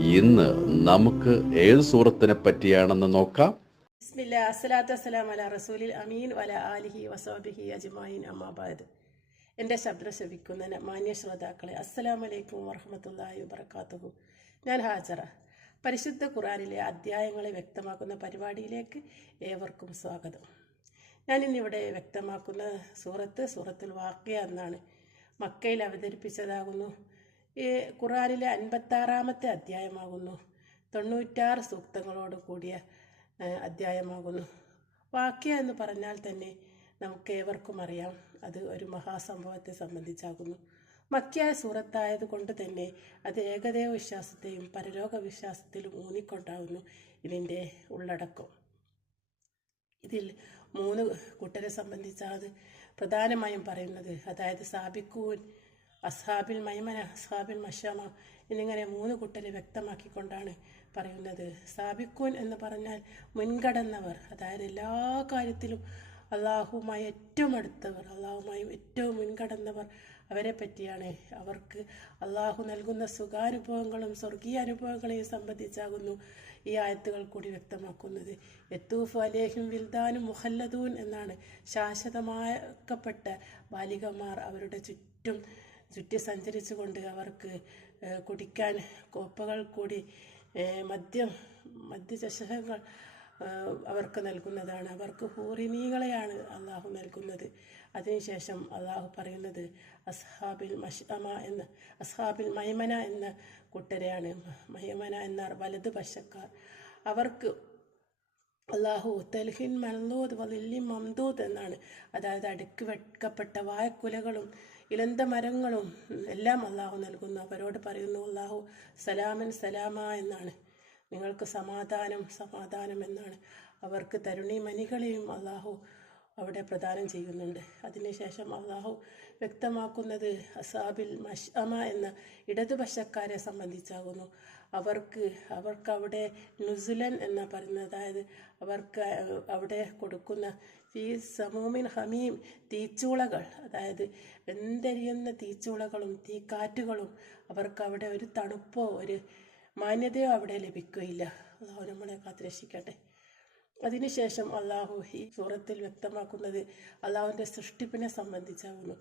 ഇന്ന് നമുക്ക് ഏത് സൂറത്തിനെ പറ്റിയാണെന്ന് നോക്കാം? ബിസ്മില്ല എന്റെ ശബ്ദം ശ്രവിക്കുന്ന മാന്യ ശ്രോതാക്കളെ അസ്സലാം വലൈക്കും വറഹമത്തല്ലാഹി വബർക്കാത്തുഹു ഞാൻ ഹാജറ. പരിശുദ്ധ ഖുറാനിലെ അധ്യായങ്ങളെ വ്യക്തമാക്കുന്ന പരിപാടിയിലേക്ക് ഏവർക്കും സ്വാഗതം. ഞാനിന്നിവിടെ വ്യക്തമാക്കുന്ന സൂറത്ത് സൂറത്തുൽ വാക്യ എന്നാണ്. മക്കയിൽ അവതരിപ്പിച്ചതാകുന്നു. ഖുറാനിലെ അൻപത്താറാമത്തെ അധ്യായമാകുന്നു. തൊണ്ണൂറ്റാറ് സൂക്തങ്ങളോട് കൂടിയ അധ്യായമാകുന്നു. വാക്യ എന്ന് പറഞ്ഞാൽ തന്നെ നമുക്ക് ഏവർക്കും അറിയാം. അത് ഒരു മഹാസംഭവത്തെ സംബന്ധിച്ചാകുന്നു. മക്കിയായ സൂറത്തായത് കൊണ്ട് തന്നെ അത് ഏകദേവ വിശ്വാസത്തെയും പരലോക വിശ്വാസത്തിലും ഊന്നിക്കൊണ്ടാകുന്നു ഇതിന്റെ ഉള്ളടക്കം. ഇതിൽ മൂന്ന് കൂട്ടരെ സംബന്ധിച്ചാണ് പ്രധാനമായും പറയുന്നത്. അതായത് സാബിക്കൂൻ അസ്ഹാബിൽ മൈമന അസ്ഹാബിൽ മഷമ എന്നിങ്ങനെ മൂന്ന് കൂട്ടരെ വ്യക്തമാക്കിക്കൊണ്ടാണ് പറയുന്നത്. സാബിക്കൂൻ എന്ന് പറഞ്ഞാൽ മുൻകടന്നവർ അതായത് എല്ലാ കാര്യത്തിലും അള്ളാഹുവുമായി ഏറ്റവും അടുത്തവർ അള്ളാഹുമായി ഏറ്റവും മുൻകടന്നവർ അവരെ പറ്റിയാണ്. അവർക്ക് അള്ളാഹു നൽകുന്ന സുഖാനുഭവങ്ങളും സ്വർഗീയ അനുഭവങ്ങളെയും സംബന്ധിച്ചാകുന്നു ഈ ആയത്തുകൾ കൂടി വ്യക്തമാക്കുന്നത്. എത്തൂഫ് അലേഹിം വിൽദാനും മുഹല്ലദൂൻ എന്നാണ് ശാശ്വതമാക്കപ്പെട്ട ബാലികമാർ അവരുടെ ചുറ്റും ചുറ്റി സഞ്ചരിച്ചുകൊണ്ട് അവർക്ക് കുടിക്കാൻ കോപ്പകൾ കൂടി മദ്യം മദ്യചഷകങ്ങൾ അവർക്ക് നൽകുന്നതാണ്. അവർക്ക് ഹൂറിനീകളെയാണ് അള്ളാഹു നൽകുന്നത്. അതിനുശേഷം അള്ളാഹു പറയുന്നത് അസ്ഹാബിൽ മഷ്അമ എന്ന അസ്ഹാബിൽ മൈമന എന്ന കൂട്ടരെയാണ്. മൈമന എന്ന പശക്കാർ അവർക്ക് അള്ളാഹു തെൽഹിൻ മൺദൂദ് വലില്ലി മംദൂദ് എന്നാണ്. അതായത് അടുക്കി വെക്കപ്പെട്ട വായക്കുലകളും ഇലന്ത മരങ്ങളും എല്ലാം അള്ളാഹു നൽകുന്നു. അവരോട് പറയുന്നു അള്ളാഹു സലാമൻ സലാമ എന്നാണ്. നിങ്ങൾക്ക് സമാധാനം സമാധാനം എന്നാണ്. അവർക്ക് തരുണി മണികളെയും അള്ളാഹു അവിടെ പ്രദാനം ചെയ്യുന്നുണ്ട്. അതിനുശേഷം അള്ളാഹു വ്യക്തമാക്കുന്നത് അസാബിൽ മഷ്അമ എന്ന ഇടതുപക്ഷക്കാരെ സംബന്ധിച്ചാകുന്നു. അവർക്ക് അവർക്ക് അവിടെ നുസുലൻ എന്ന പറയുന്നത് അതായത് അവർക്ക് അവിടെ കൊടുക്കുന്ന ഈ സമൂമിൻ ഹമീം തീച്ചൂളകൾ അതായത് എന്തെരിയുന്ന തീച്ചൂളകളും തീക്കാറ്റുകളും അവർക്ക് അവിടെ ഒരു തണുപ്പോ ഒരു മാന്യതയോ അവിടെ ലഭിക്കുകയില്ല. അള്ളാഹു നമ്മളെ കാത്തുരക്ഷിക്കട്ടെ. അതിനുശേഷം അള്ളാഹു ഈ സൂറത്തിൽ വ്യക്തമാക്കുന്നത് അള്ളാഹുവിന്റെ സൃഷ്ടിപ്പിനെ സംബന്ധിച്ചാകുന്നു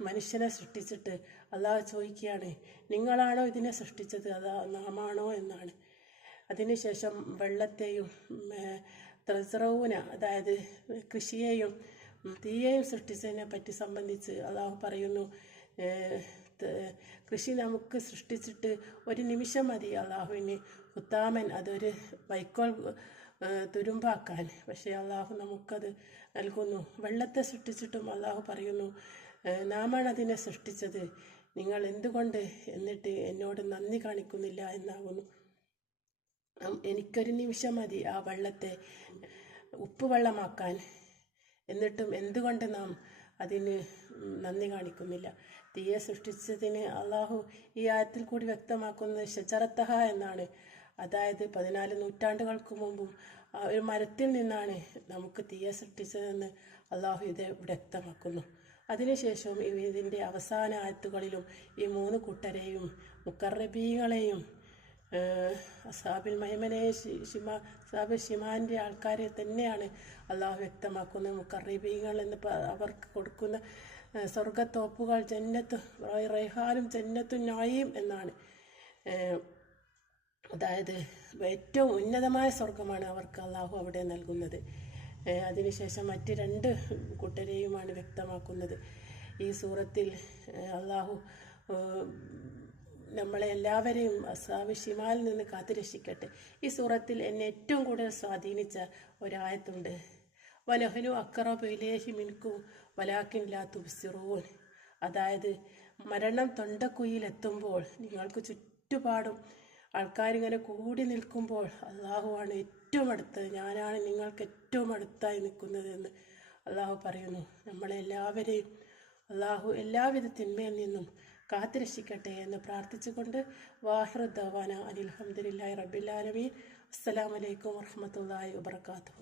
മനുഷ്യനെ സൃഷ്ടിച്ചിട്ട് അള്ളാഹു ചോദിക്കുകയാണ് നിങ്ങളാണോ ഇതിനെ സൃഷ്ടിച്ചത്? അതാ നാമാണോ എന്നാണ്. അതിനുശേഷം വെള്ളത്തെയും ത്രസറൂന അതായത് കൃഷിയെയും തീയെയും സൃഷ്ടിച്ചതിനെ പറ്റി സംബന്ധിച്ച് അള്ളാഹു പറയുന്നു കൃഷി നമുക്ക് സൃഷ്ടിച്ചിട്ട് ഒരു നിമിഷം മതി അള്ളാഹുവിന് ഉത്താമൻ അതൊരു വൈക്കോൽ തുരുമ്പാക്കാൻ. പക്ഷേ അള്ളാഹു നമുക്കത് നൽകുന്നു. വെള്ളത്തെ സൃഷ്ടിച്ചിട്ടും അള്ളാഹു പറയുന്നു നാമാണ് അതിനെ സൃഷ്ടിച്ചത്. നിങ്ങൾ എന്തുകൊണ്ട് എന്നിട്ട് എന്നോട് നന്ദി കാണിക്കുന്നില്ല എന്നാകുന്നു? എനിക്കൊരു നിമിഷം മതി ആ വെള്ളത്തെ ഉപ്പുവെള്ളമാക്കാൻ എന്നിട്ടും എന്തുകൊണ്ട് നാം അതിന് നന്ദി കാണിക്കുന്നില്ല? തീയെ സൃഷ്ടിച്ചതിന് അള്ളാഹു ഈ ആയത്തിൽ കൂടി വ്യക്തമാക്കുന്നത് ഷജറത്തഹ എന്നാണ്. അതായത് പതിനാല് നൂറ്റാണ്ടുകൾക്ക് മുമ്പും ഒരു മരത്തിൽ നിന്നാണ് നമുക്ക് തീയ സൃഷ്ടിച്ചതെന്ന് അള്ളാഹു ഇത് വ്യക്തമാക്കുന്നു. അതിനുശേഷവും ഇവ- ഇതിന്റെ അവസാന ആയത്തുകളിലും ഈ മൂന്ന് കൂട്ടരെയും മുക്കറബീങ്ങളെയും അസാബിൽ മഹിമനെ ഷിമ സാബിൽ ഷിമാന്റെ ആൾക്കാരെ തന്നെയാണ് അള്ളാഹു വ്യക്തമാക്കുന്നത്. മുക്കറബീങ്ങൾ എന്ന് അവർക്ക് കൊടുക്കുന്ന സ്വർഗത്തോപ്പുകൾ ജന്നത്ത് റൈഹാനും ജന്നത്തും നായിയും എന്നാണ്. അതായത് ഏറ്റവും ഉന്നതമായ സ്വർഗമാണ് അവർക്ക് അള്ളാഹു അവിടെ നൽകുന്നത്. അതിനുശേഷം മറ്റ് രണ്ട് കൂട്ടരെയുമാണ് വ്യക്തമാക്കുന്നത്. ഈ സൂറത്തിൽ അള്ളാഹു നമ്മളെ എല്ലാവരെയും അസാബ് ഷിമാലിൽ നിന്ന് കാത്തുരക്ഷിക്കട്ടെ. ഈ സൂറത്തിൽ എന്നെ ഏറ്റവും കൂടുതൽ സ്വാധീനിച്ച ഒരായത്തുണ്ട്. വലഹനു അക്കറോ ഇലേഹി മിൻകു വലാക്കിൻ ലാ തുബ്സിറൂൻ. അതായത് മരണം തൊണ്ടക്കുയിലെത്തുമ്പോൾ നിങ്ങൾക്ക് ചുറ്റുപാടും ആൾക്കാരിങ്ങനെ കൂടി നിൽക്കുമ്പോൾ അള്ളാഹുവാണ് ഏറ്റവും അടുത്ത് ഞാനാണ് നിങ്ങൾക്ക് ഏറ്റവും അടുത്തായി നിൽക്കുന്നത് എന്ന് അള്ളാഹു പറയുന്നു. നമ്മളെല്ലാവരെയും അള്ളാഹു എല്ലാവിധ തിന്മയിൽ നിന്നും കാത്തുരക്ഷിക്കട്ടെ എന്ന് പ്രാർത്ഥിച്ചുകൊണ്ട് വാഹിറുദ്ദവാന അനിൽഹമ്മദില്ലാഹി റബ്ബിലാലമീൻ അസ്സലാമലൈക്കും വർഹമത്തല്ലാഹി വബർക്കാത്തു